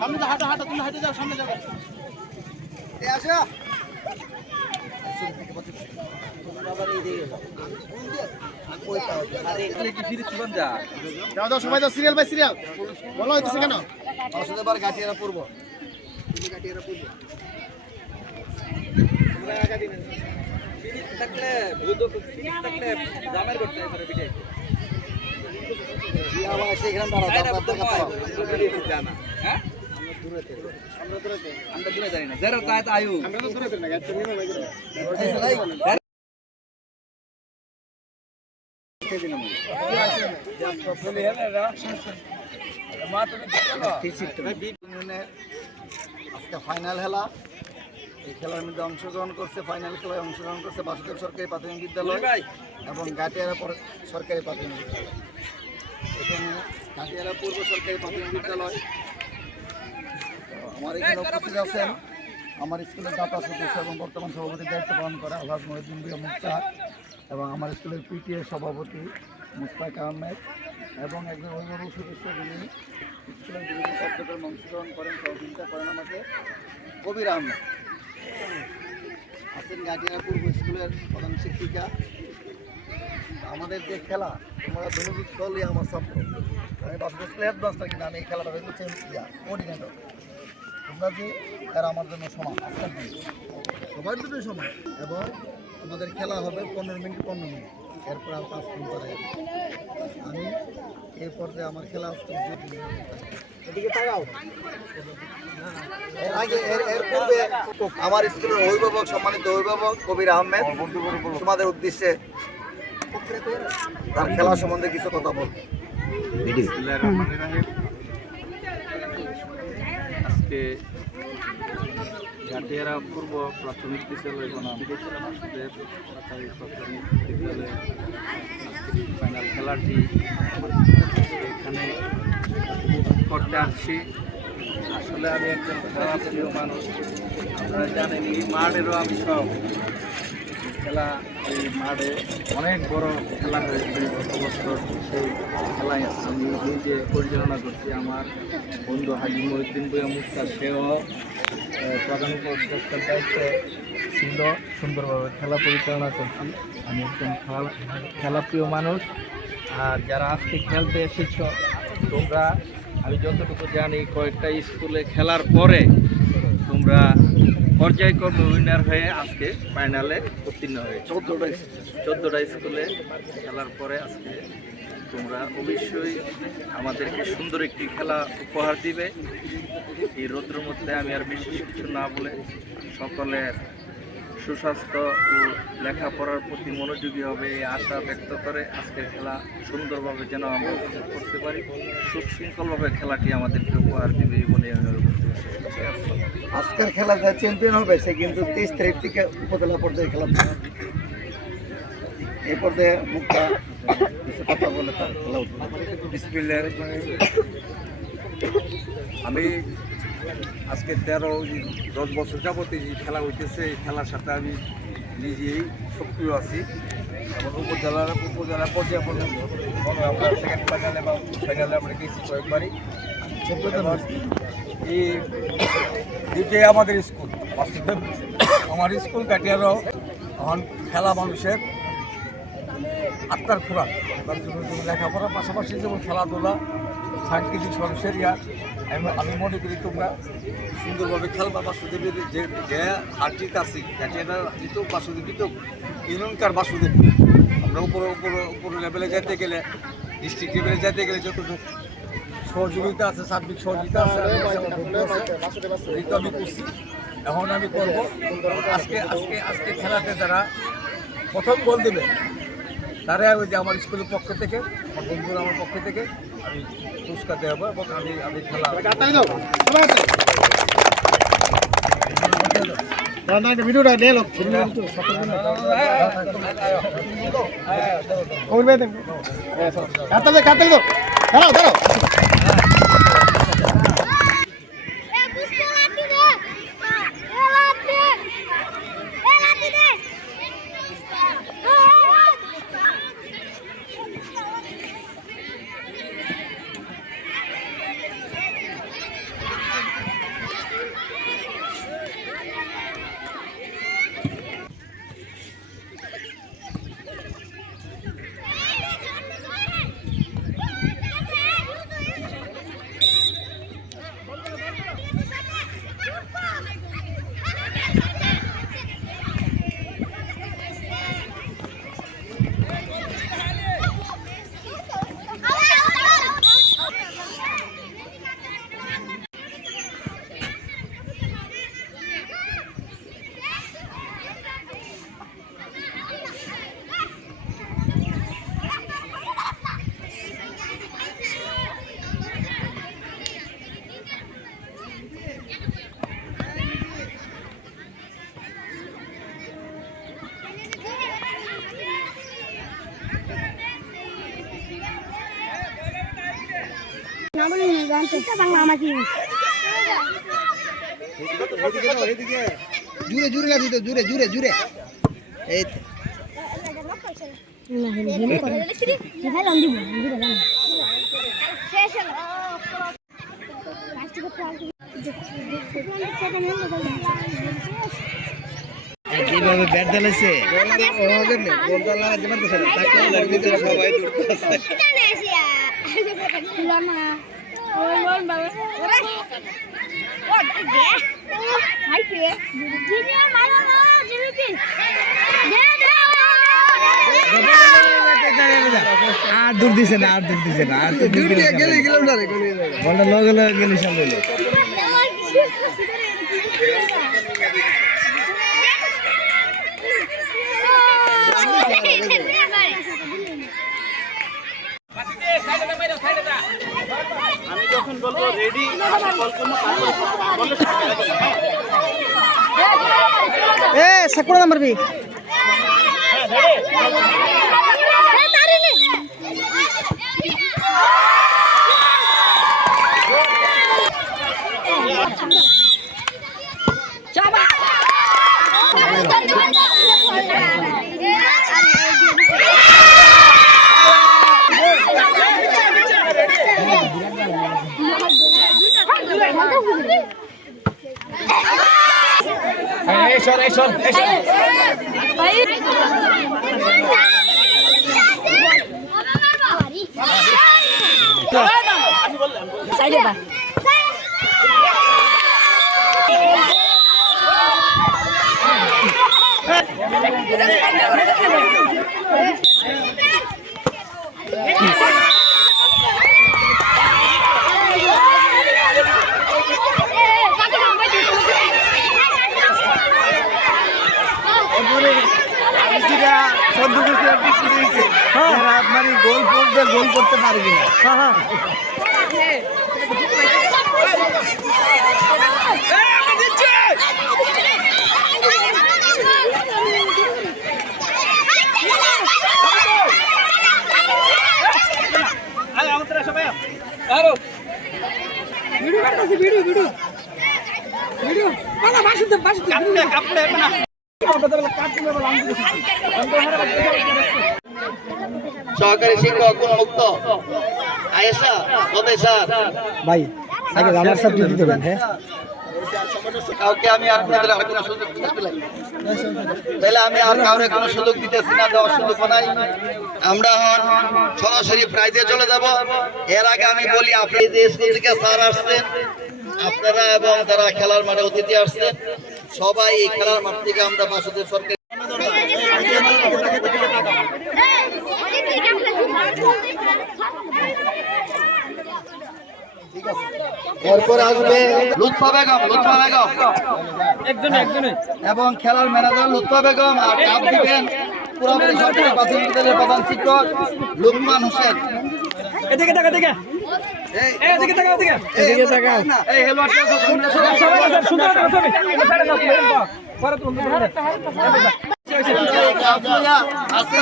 সামনে হাঁটা হাঁটা তুমি হাঁটে যাও সামনে যাবে সবাই যাও সিরিয়াল বাই সিরিয়াল বলো হইতেছে কেন গাটিয়ারা পড়বো আজকে ফাইনাল খেলা এই খেলার মধ্যে অংশগ্রহণ করছে ফাইনাল খেলায় অংশগ্রহণ করছে বাসুদেব সরকারি প্রাথমিক বিদ্যালয় এবং গাটিয়ারা সরকারি প্রাথমিক বিদ্যালয়। এখানে গাটিয়ারা পূর্ব সরকারি প্রাথমিক বিদ্যালয়। আমার এখানে উপস্থিত আছেন আমার স্কুলের দাতা সদস্য এবং বর্তমান সভাপতির দায়িত্ব পালন করে আলহাজ মহিউদ্দিন ভূঁইয়া মুক্তার এবং আমার স্কুলের পিটিএ সভাপতি মুশতাক আহমেদ এবং একজন অভিভাবক সদস্য যিনি স্কুলের বিভিন্ন কার্যক্রমে অংশগ্রহণ করেন সহযোগিতা করেন আমাকে কবির আহমেদ আছেন গাটিয়ারা পূর্ব স্কুলের প্রধান শিক্ষিকা। আমাদের যে খেলা তোমরা ধনুজিৎ দলই আমার ছাত্র আমি বাসুদেব স্কুল হেডমাস্টার কিন্তু আমি এই খেলাটা হচ্ছে কোঅর্ডিনেটর। তোমরা যে এরা আমার জন্য সমান আজকের দিন সবার জন্যই সমান এবং আমাদের খেলা হবে 15 মিনিট এরপর আর 5 মিনিট পরে আমি এই পর্যায়ে আমার খেলা আমার স্কুলের অভিভাবক সম্মানিত অভিভাবক কবির আহমেদ তোমাদের উদ্দেশ্যে তার খেলা সম্বন্ধে কিছু কথা বল। আজকে গাটিয়ারা পূর্ব প্রাথমিক বিদ্যালয় বনাম বাসুদেব সরকারি প্রাথমিক বিদ্যালয়ে আজকে ফাইনাল খেলাটি এখানে করতে আসছি। আসলে আমি একজন খেলাপ্রিয় মানুষ, আপনারা জানেন এই মাঠেরও আমি সব খেলা এই মাঠে অনেক বড় খেলা হয়েছে গত বছর। সেই খেলায় আমি নিজে পরিচালনা করছি। আমার বন্ধু হাজি মহিউদ্দিন ভূঁইয়া মুক্তার সেও প্রধান উপদেষ্টার দায়িত্বে ছিল, সুন্দরভাবে খেলা পরিচালনা করছি। আমি একজন খেলাপ্রিয় মানুষ। আর যারা আজকে খেলতে এসেছ তোমরা, আমি যতটুকু জানি কয়েকটা স্কুলে খেলার পরে তোমরা পর্যায়ক্রমে উইনার হয়ে আজকে ফাইনালে উত্তীর্ণ হয়ে 14টা স্কুলে খেলার পরে আজকে তোমরা অবশ্যই আমাদেরকে সুন্দর একটি খেলা উপহার দিবে। এই রৌদ্রের মধ্যে আমি আর বিশেষ কিছু না বলে সকলের সুস্বাস্থ্য ও লেখাপড়ার প্রতি মনোযোগী হবে এই আশা ব্যক্ত করে আজকের খেলা সুন্দরভাবে যেন আমরা উপভোগ করতে পারি, সুশৃঙ্খলভাবে খেলাটি আমাদেরকে উপহার দেবে বলে আমি আজকের খেলা যা চ্যাম্পিয়ন হবে সে কিন্তু 23 তারিখ থেকে উপজেলা পর্যায়ে খেলা এই পর্যায়ে মুক্তা কিছু কথা বলে তার খেলা আমি আজকে 10 বছর যাবত এই খেলা হইতেছে। এই খেলার সাথে আমি নিজেই সক্রিয় আছি এবং উপজেলা পর্যায়ে পর্যন্ত আমরা সেকেন্ড ফাইনালে বা ফাইনালে আমরা গেছি কয়েকবারই। এই দুইটাই আমাদের স্কুল, আমার স্কুল গাটিয়ারাও এখন খেলা মানুষের আত্মার খোরাক। তার জন্য লেখাপড়ার পাশাপাশি যেমন খেলাধুলা সাংস্কৃতিক মানুষের আমি মনে করি তোমরা সুন্দরভাবে খেলবা। বাসুদেবের যে আর্জিত আছে গাটিয়ারা জিতুক বাসুদেব জিতুক ইউনিয়নকার বাসুদেব। আমরা উপর লেভেলে যেতে গেলে ডিস্ট্রিক্ট লেভেলে যেতে গেলে যতটুকু সহযোগিতা আছে সার্বিক সহযোগিতা আছে আমি করছি এখন আমি করব আজকে আজকে আজকে খেলাতে যারা প্রথম গোল দেবে তারা ওই যে আমার স্কুলের পক্ষ থেকে আমার বন্ধুরা আমার পক্ষ থেকে আমি পুরস্কার দেওয়া এবং আমি খেলা ভিডিওটা নিয়ে লোক খাতে খাতে দাও দাঁড়াও দাঁড়াও জুড়ে জুড়ে না দিতে জুড়ে জুড়ে জুড়ে এই যেভাবে ব্যাট ঢালাইছে সবাই আর দূর দিছে না আর দূর দিছে না আর বলটা লগে লগে গেলে সামনে আমি যখন বলবো রেডি এ সাকুরা নাম্বার বি আপনার গোল করতে গোল করতে পারবি না সহকারী শিক্ষক মুক্ত আয়েশা কোথায় স্যার ভাই আগে রানার সাহেব দিতে দেবেন হ্যাঁ কাউকে আমি আর আপনাদের আর কোনো সুযোগ তাহলে আমি আর কাউরে কোনো সুযোগ দিতেছি না, দেওয়ার সুযোগ নাই। আমরা এখন সরাসরি প্রাইজে চলে যাব। এর আগে আমি বলি, আপনি যে স্কুল থেকে স্যার আসছেন আপনারা এবং যারা খেলার মাঠে অতিথি আসছেন সবাই এই খেলার মাঠ থেকে আমরা বাসুদেব সরকার ঠিক আছে। এরপরে আসবে লুৎফা বেগম এবং খেলার ম্যানেজার লুৎফা বেগম, আর কাপ দিবেন পুরোপুরি সরকারি প্রাথমিক বিদ্যালয়ের প্রধান শিক্ষক লুকমান হোসেন। আজকে